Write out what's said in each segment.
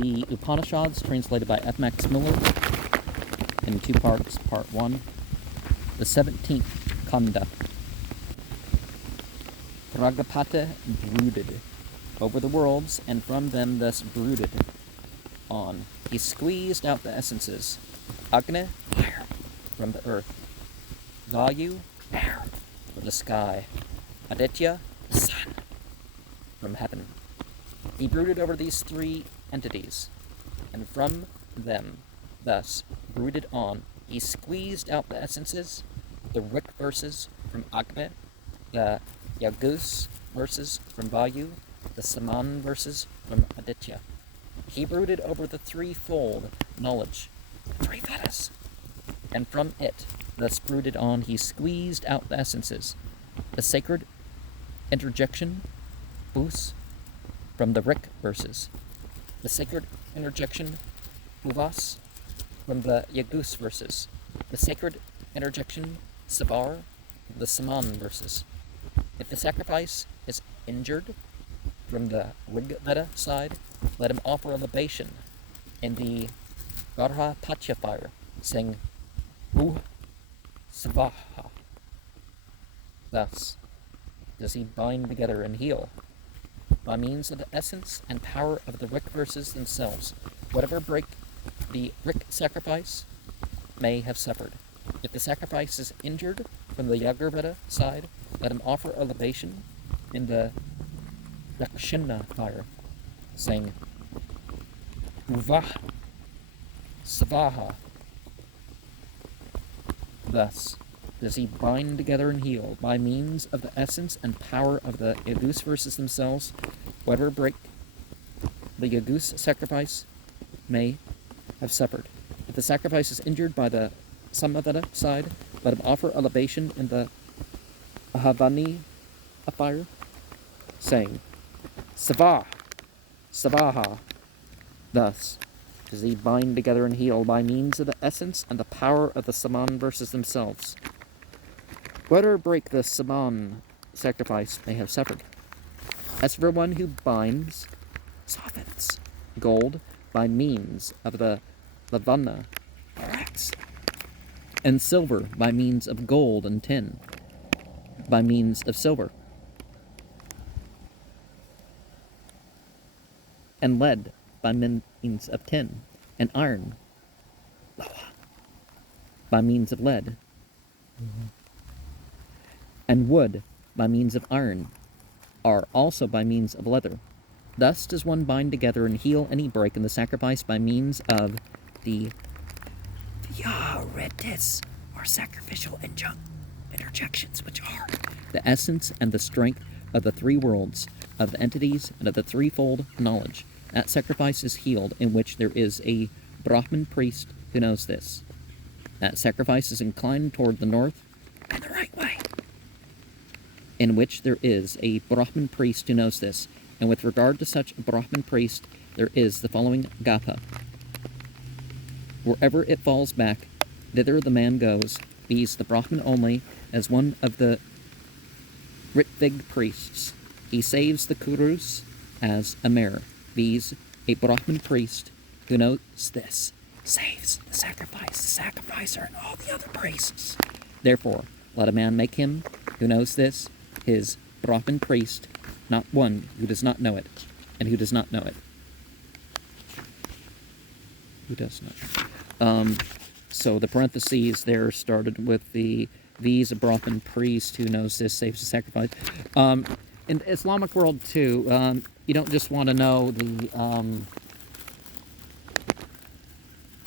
The Upanishads, translated by F. Max Muller, in 2 parts. Part 1, the 17th Khanda. Prajapati brooded over the worlds, and from them thus brooded on. He squeezed out the essences. Agni, fire, from the earth. Vayu, air, from the sky. Aditya, the sun, from heaven. He brooded over these 3 entities, and from them thus brooded on. He squeezed out the essences, the Rik verses from Agni, the Yagus verses from Vayu, the Saman verses from Aditya. He brooded over the 3-fold knowledge, the 3 Vedas, and from it thus brooded on. He squeezed out the essences, the sacred interjection, Bus, from the Rik verses, the sacred interjection, Buvas, from the Yagus verses, the sacred interjection, Savar, from the Saman verses. If the sacrifice is injured, from the Rig Veda side, let him offer a libation in the Garha Pacha fire, saying, Bhu Savaha. Thus does he bind together and heal, by means of the essence and power of the Rik verses themselves. Whatever break the Rik sacrifice may have suffered. If the sacrifice is injured from the Yajurveda side, let him offer a libation in the Dakshina fire, saying, Uvah Savaha. Thus does he bind together and heal, by means of the essence and power of the Yagus verses themselves. Whatever break the Yagus sacrifice may have suffered. If the sacrifice is injured by the Samaveda side, let him offer a libation in the Ahavani fire, saying, Savaha. Thus does he bind together and heal, by means of the essence and the power of the Saman verses themselves. Whatever break the Saman sacrifice may have suffered. As for one who binds, softens gold by means of the Lavana, borax, and silver by means of gold and tin, by means of silver, and lead by means of tin, and iron, by means of lead, and wood by means of iron, are also by means of leather. Thus does one bind together and heal any break in the sacrifice by means of the Vyaritis, or sacrificial interjections, which are the essence and the strength of the 3 worlds, of the entities, and of the 3-fold knowledge. That sacrifice is healed, in which there is a Brahmin priest who knows this. That sacrifice is inclined toward the north and the right way, in which there is a Brahmin priest who knows this. And with regard to such a Brahmin priest, there is the following Gatha. Wherever it falls back, thither the man goes, viz. The Brahmin only, as one of the Ritvig priests. He saves the Kurus as a mare, viz. A Brahmin priest who knows this saves the sacrificer, and all the other priests. Therefore, let a man make him who knows this his Brahmin priest, not one who does not know it, and who does not know it. Who does not? So the parentheses there started with the these a Brahmin priest who knows this saves the sacrifice. In the Islamic world too, you don't just want to know the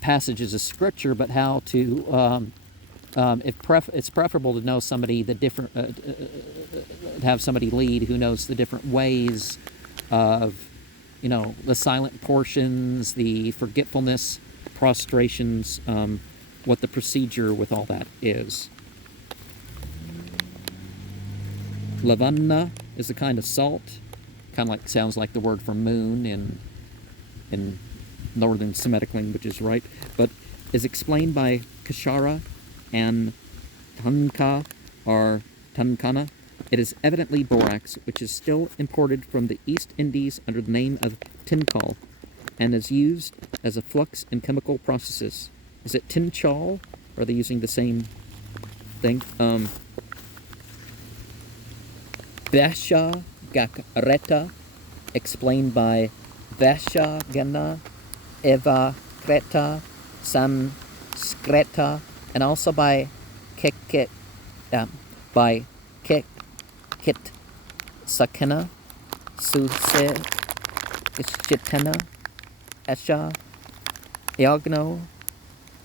passages of scripture, but how to it's preferable to know somebody the different have somebody lead who knows the different ways of, the silent portions, the forgetfulness, prostrations, what the procedure with all that is. Lavanna is a kind of salt, sounds like the word for moon in northern Semitic languages, right? But is explained by Kashara and Tanka or Tankana. It is evidently borax, which is still imported from the East Indies under the name of tinkal, and is used as a flux in chemical processes. Is it tinchal? Or are they using the same thing? Vesha Gakreta, explained by Vesha Gana Eva Kreta Sanskreta, and also by Kekit Sakena Suse Ischitena Esha Iagno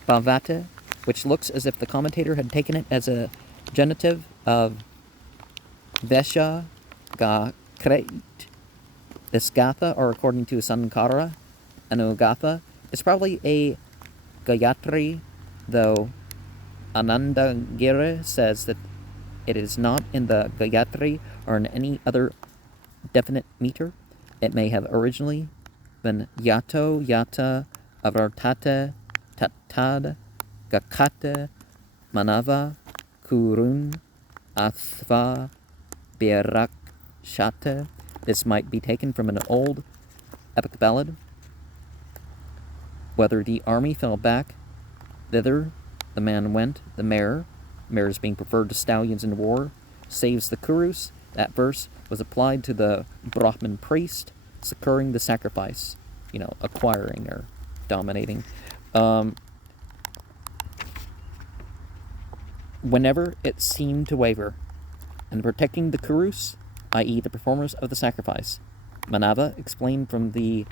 Bhavata, which looks as if the commentator had taken it as a genitive of Vesha Gakret. This Gatha, or according to Sankara, Anugatha, is probably a Gayatri, though Anandagiri says that it is not in the Gayatri or in any other definite meter. It may have originally been Yato, Yata, Avartate, Tatad, Gakate, Manava, Kurun, Athva, Birakshate. This might be taken from an old epic ballad. Whether the army fell back, thither the man went, the mares being preferred to stallions in war, saves the Kurus. That verse was applied to the Brahmin priest, securing the sacrifice, acquiring or dominating. Whenever it seemed to waver, and protecting the Kurus, i.e. the performers of the sacrifice. Manava explained from the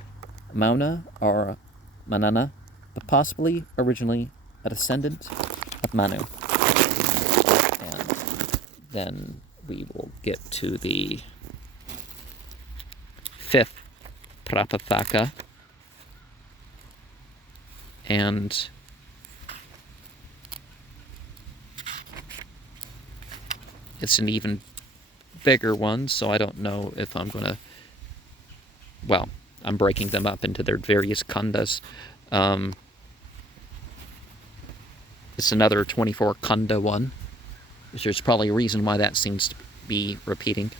Mauna or Manana, but possibly originally a descendant of Manu. And then we will get to the fifth Prapataka, and it's an even bigger one, so I don't know if I'm going to... Well, I'm breaking them up into their various khandas. It's another 24 khanda one, which there's probably a reason why that seems to be repeating.